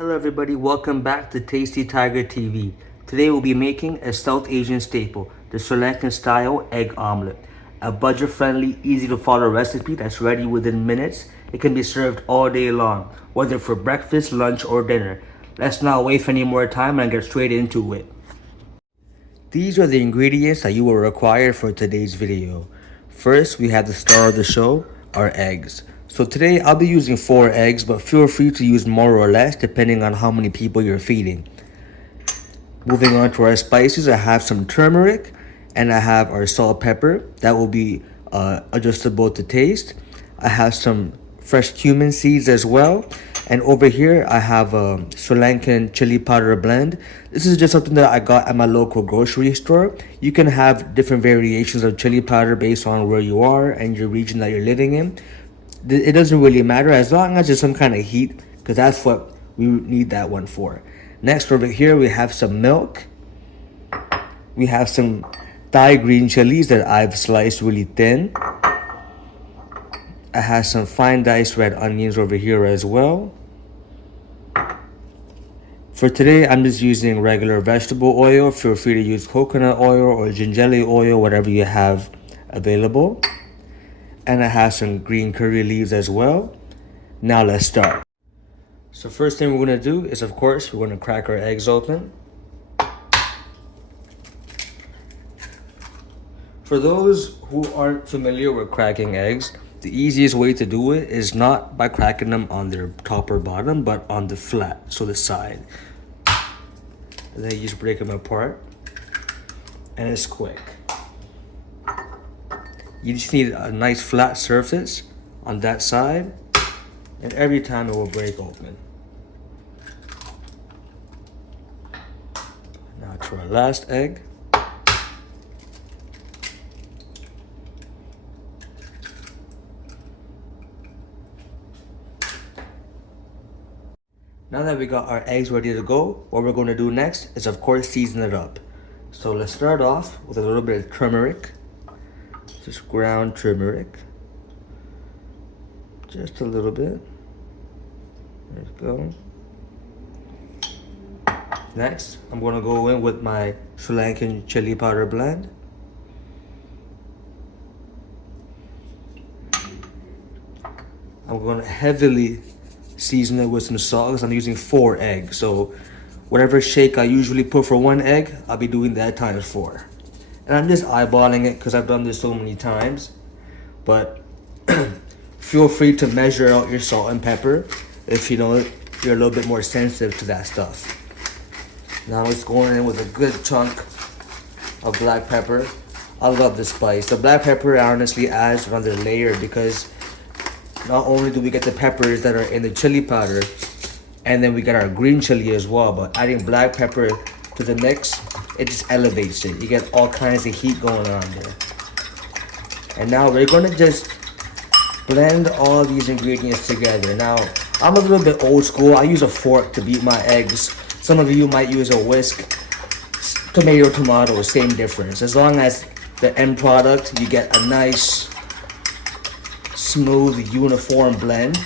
Hello everybody, welcome back to Tasty Tiger TV. Today we'll be making a South Asian staple, the Sri Lankan style egg omelette. A budget-friendly, easy-to-follow recipe that's ready within minutes. It can be served all day long, whether for breakfast, lunch, or dinner. Let's not waste any more time and get straight into it. These are the ingredients that you will require for today's video. First, we have the star of the show, our eggs. So today I'll be using 4 eggs, but feel free to use more or less depending on how many people you're feeding. Moving on to our spices, I have some turmeric and I have our salt, pepper. That will be adjustable to taste. I have some fresh cumin seeds as well. And over here, I have a Sri Lankan chili powder blend. This is just something that I got at my local grocery store. You can have different variations of chili powder based on where you are and your region that you're living in. It doesn't really matter as long as there's some kind of heat, because that's what we need that one for. Next, over here, we have some milk. We have some Thai green chilies that I've sliced really thin. I have some fine diced red onions over here as well. For today, I'm just using regular vegetable oil. Feel free to use coconut oil or gingelly oil, whatever you have available. And I have some green curry leaves as well. Now let's start. So first thing we're gonna do is, of course, we're gonna crack our eggs open. For those who aren't familiar with cracking eggs, the easiest way to do it is not by cracking them on their top or bottom, but on the flat, so the side. And then you just break them apart, and it's quick. You just need a nice flat surface on that side, and every time it will break open. Now to our last egg. Now that we got our eggs ready to go, what we're going to do next is, of course, season it up. So let's start off with a little bit of turmeric. Just ground turmeric. Just a little bit. There we go. Next, I'm going to go in with my Sri Lankan chili powder blend. I'm going to heavily season it with some salt because I'm using 4 eggs. So whatever shake I usually put for 1 egg, I'll be doing that times 4. And I'm just eyeballing it because I've done this so many times. But feel free to measure out your salt and pepper if you know you're a little bit more sensitive to that stuff. Now it's going in with a good chunk of black pepper. I love the spice. The black pepper honestly adds another layer because not only do we get the peppers that are in the chili powder, and then we get our green chili as well, but adding black pepper to the mix, it just elevates it. You get all kinds of heat going on there. And now we're gonna just blend all these ingredients together. Now, I'm a little bit old school. I use a fork to beat my eggs. Some of you might use a whisk. Tomato, same difference. As long as the end product, you get a nice, smooth, uniform blend.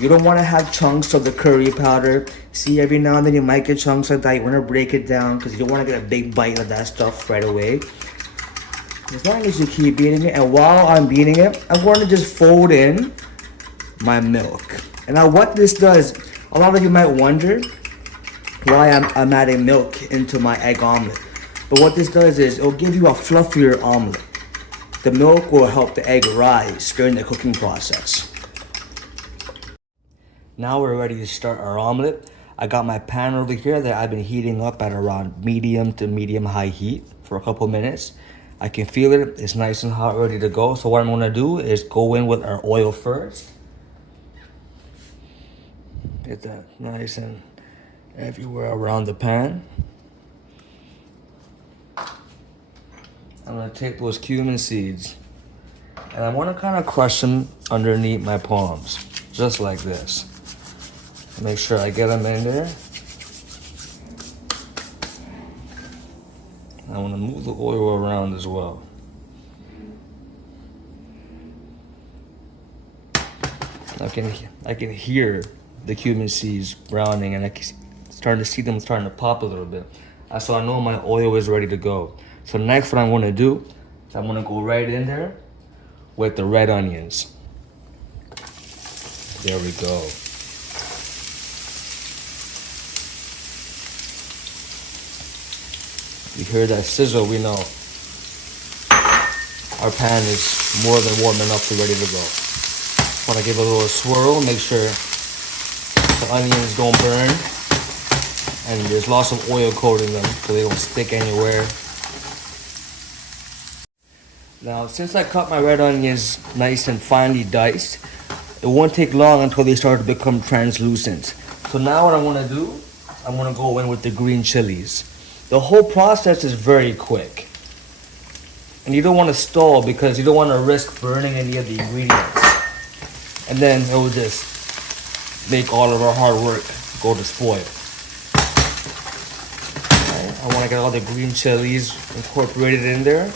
You don't want to have chunks of the curry powder. See, every now and then you might get chunks like that. You want to break it down because you don't want to get a big bite of that stuff right away. As long as you keep beating it, and while I'm beating it, I'm going to just fold in my milk. And now what this does, a lot of you might wonder why I'm adding milk into my egg omelet. But what this does is it'll give you a fluffier omelet. The milk will help the egg rise during the cooking process. Now we're ready to start our omelet. I got my pan over here that I've been heating up at around medium to medium high heat for a couple minutes. I can feel it, it's nice and hot, ready to go. So what I'm gonna do is go in with our oil first. Get that nice and everywhere around the pan. I'm gonna take those cumin seeds and I wanna kinda crush them underneath my palms, just like this. Make sure I get them in there. I wanna move the oil around as well. I can hear the cumin seeds browning, and starting to see them starting to pop a little bit. So I know my oil is ready to go. So next, what I'm gonna do is I'm gonna go right in there with the red onions. There we go. You hear that sizzle, we know our pan is more than warm enough to ready to go. Want to give it a little swirl, make sure the onions don't burn, and there's lots of oil coating them so they don't stick anywhere. Now, since I cut my red onions nice and finely diced, it won't take long until they start to become translucent. So now what I want to do, I'm going to go in with the green chilies. The whole process is very quick. And you don't want to stall because you don't want to risk burning any of the ingredients. And then it will just make all of our hard work go to spoil. Right. I want to get all the green chilies incorporated in there.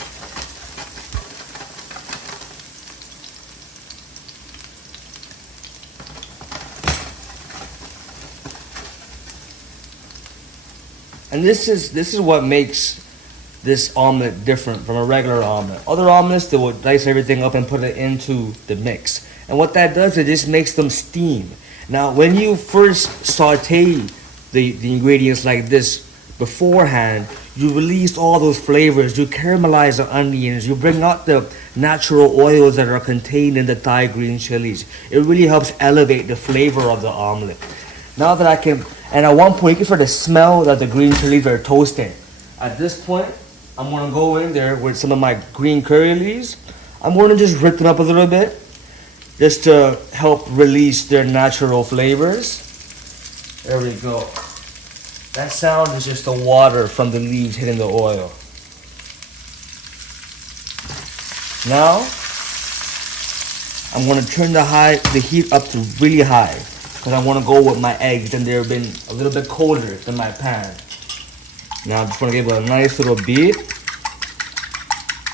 And this is what makes this omelet different from a regular omelet. Other omelets, they will dice everything up and put it into the mix. And what that does, it just makes them steam. Now, when you first saute the ingredients like this beforehand, you release all those flavors, you caramelize the onions, you bring out the natural oils that are contained in the Thai green chilies. It really helps elevate the flavor of the omelet. Now that I can, and at one point you can sort of smell that the green chilies are toasting. At this point, I'm gonna go in there with some of my green curry leaves. I'm gonna just rip them up a little bit, just to help release their natural flavors. There we go. That sound is just the water from the leaves hitting the oil. Now, I'm gonna turn the heat up to really high, because I want to go with my eggs, and they've been a little bit colder than my pan. Now I'm just going to give it a nice little beat.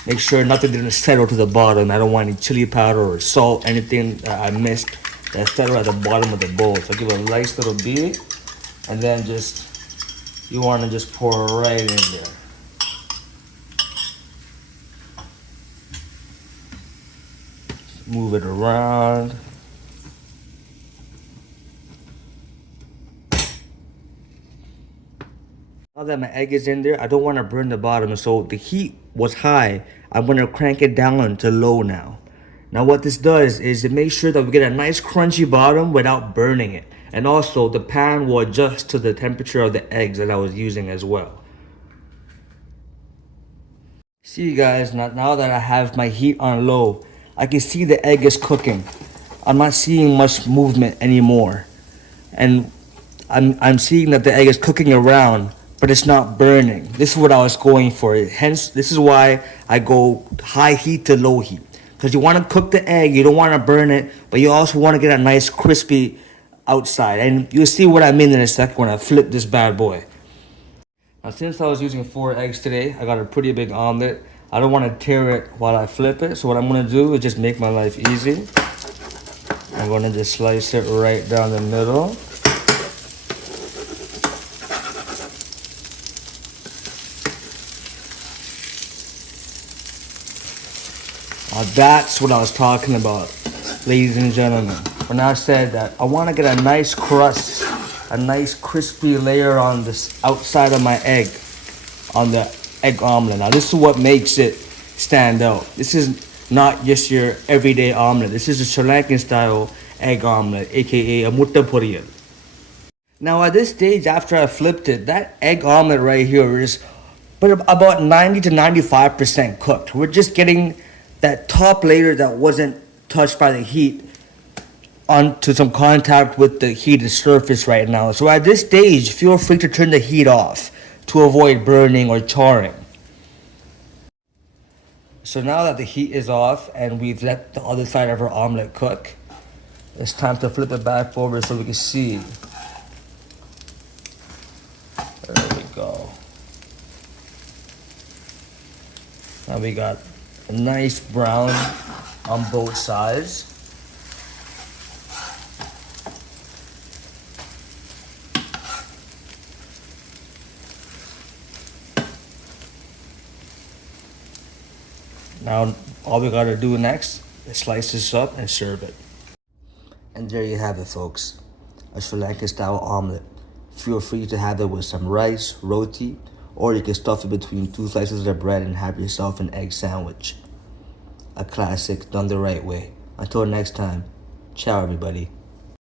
Make sure nothing didn't settle to the bottom. I don't want any chili powder or salt, anything that I missed that settled at the bottom of the bowl. So give it a nice little beat, and then you want to just pour right in there. Move it around. Now that my egg is in there, I don't want to burn the bottom, so the heat was high. I'm going to crank it down to low now. Now what this does is it makes sure that we get a nice crunchy bottom without burning it. And also the pan will adjust to the temperature of the eggs that I was using as well. See you guys, now that I have my heat on low, I can see the egg is cooking. I'm not seeing much movement anymore. And I'm seeing that the egg is cooking around, but it's not burning. This is what I was going for. Hence, this is why I go high heat to low heat. Because you want to cook the egg, you don't want to burn it, but you also want to get a nice crispy outside. And you'll see what I mean in a second when I flip this bad boy. Now, since I was using 4 eggs today, I got a pretty big omelet. I don't want to tear it while I flip it, so what I'm going to do is just make my life easy. I'm going to just slice it right down the middle. That's what I was talking about, ladies and gentlemen. When I said that I want to get a nice crust, a nice crispy layer on this outside of my egg, on the egg omelet. Now this is what makes it stand out. This is not just your everyday omelet. This is a Sri Lankan style egg omelet, aka a mutta poriyal. Now at this stage, after I flipped it, that egg omelet right here is about 90 to 95% cooked. We're just getting that top layer that wasn't touched by the heat onto some contact with the heated surface right now. So at this stage, feel free to turn the heat off to avoid burning or charring. So now that the heat is off and we've let the other side of our omelet cook, it's time to flip it back over so we can see. There we go. Now we got a nice brown on both sides. Now, all we gotta do next is slice this up and serve it. And there you have it, folks. A Sri Lankan style omelet. Feel free to have it with some rice, roti, or you can stuff it between two slices of bread and have yourself an egg sandwich. A classic done the right way. Until next time, ciao everybody.